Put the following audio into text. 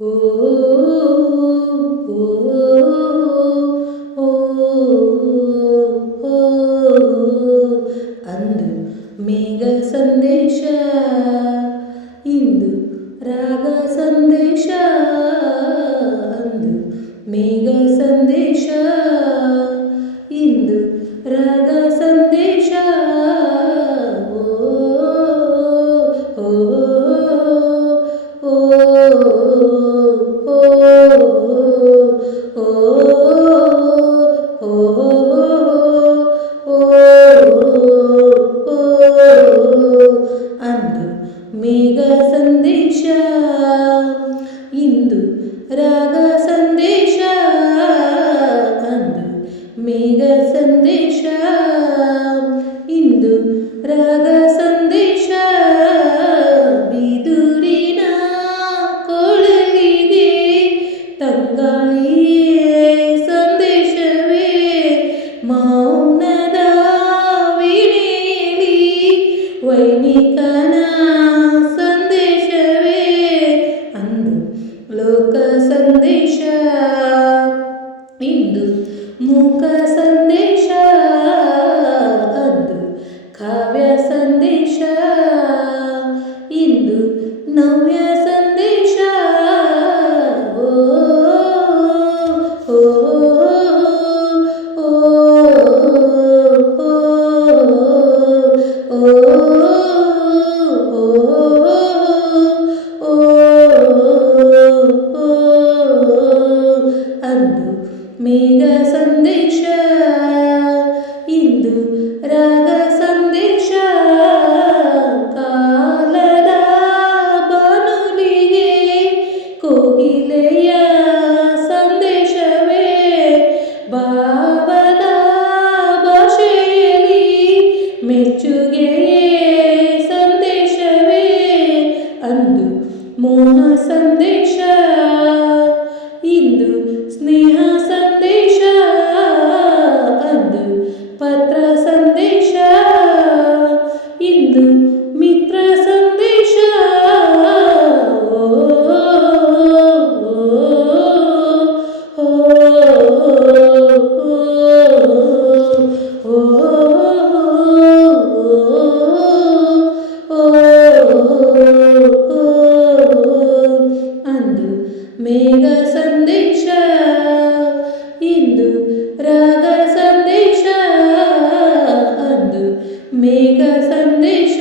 ಅಂದು ಮೇಘ ಸಂದೇಶ ಇಂದು ರಾಗ ಸಂದೇಶ. ಅಂದು ಮೇಘ ಸಂದೇಶ ಇಂದು ರಾಗ ಸಂದೇಶ ಅಂದು ಮೇಘ ಸಂದೇಶ ಇಂದು ರಾಗ ಇಂದು ಮೂಕ ಸಂದೇಶ ಅದು ಕಾವ್ಯ ಸಂದೇಶ. ಮೇಘ ಸಂದೇಶ ಮಿತ್ರ ಸಂದೇಶ ಇಂದು ಮಿತ್ರ ಸಂದೇಶ ಅಂದು ಮೇಘ ಸಂದೇಶ ಮೇಘ ಸಂದೇಶ